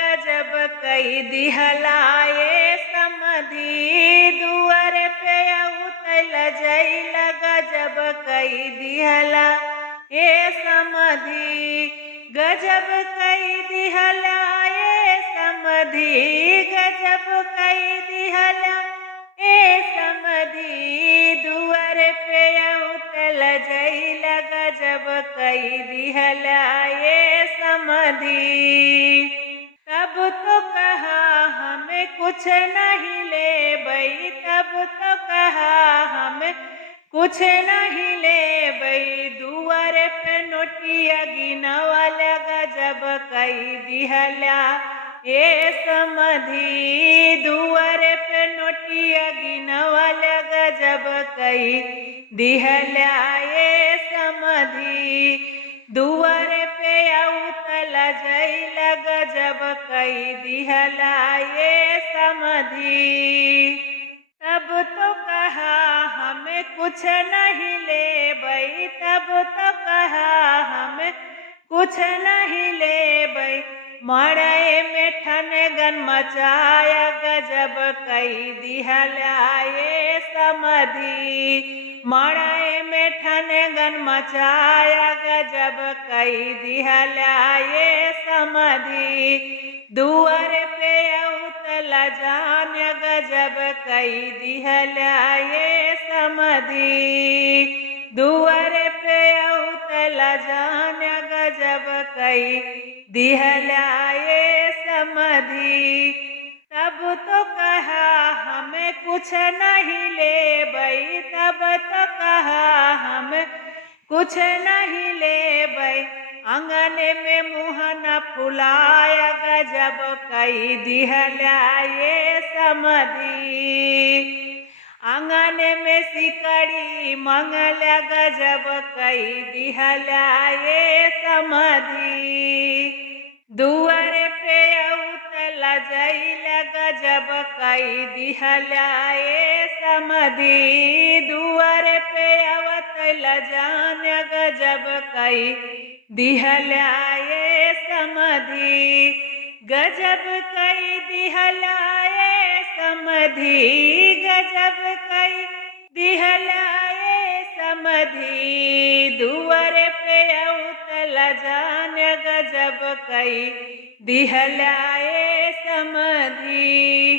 गजब कई दिहलाए समधी दुआर पे उतल जैल गजब कई दिहला ए समधी गजब कई दिहला ए समधी गजब कई दिहला ए समधी दुआर पे उतल जैल गजब कई दिहला ए समधी। तब तो कहा हमें कुछ नहीं ले बई तब तो कहा हमें कुछ नहीं ले बई दुआर पे नोटिया गिनवल गजब कई दिहला ए समधी दुआर पे नोटिया गिनवल गजब कई दिहला ए समधी दुआर पे उतल जैल गजब कई दिहला ए समधी। तब तो कहा हमें कुछ नहीं ले बई तब तो कहा हमें कुछ नहीं ले बई मड़े में ठनगन मचाया गजब कई दिहला ए समधी मड़े में ठनगन मचाया गजब कई दिहला ए समधी दुआर पे उतल जान गजब कई दिहला ए समधी दुआर पे उतल जान गजब कई दिहला ए समधी। तब तो कहा हमें कुछ नहीं ले बई तब तो कहा हमें कुछ नहीं ले बई आंगन में मुँह न फुलाया गजब कई दिहला ए समधी आंगन में सिकड़ी मंगल गजब कई दिहला ए समधी दुआर पे उतल जैल गजब कई दिहला ए समधी दुआर पे उतल जान गजब कई दिहला ए समधी गजब कई दिहला ए समधी गजब कई दिहला ए समधी दुआर पे उतल जान गजब कई दिहला ए समधी।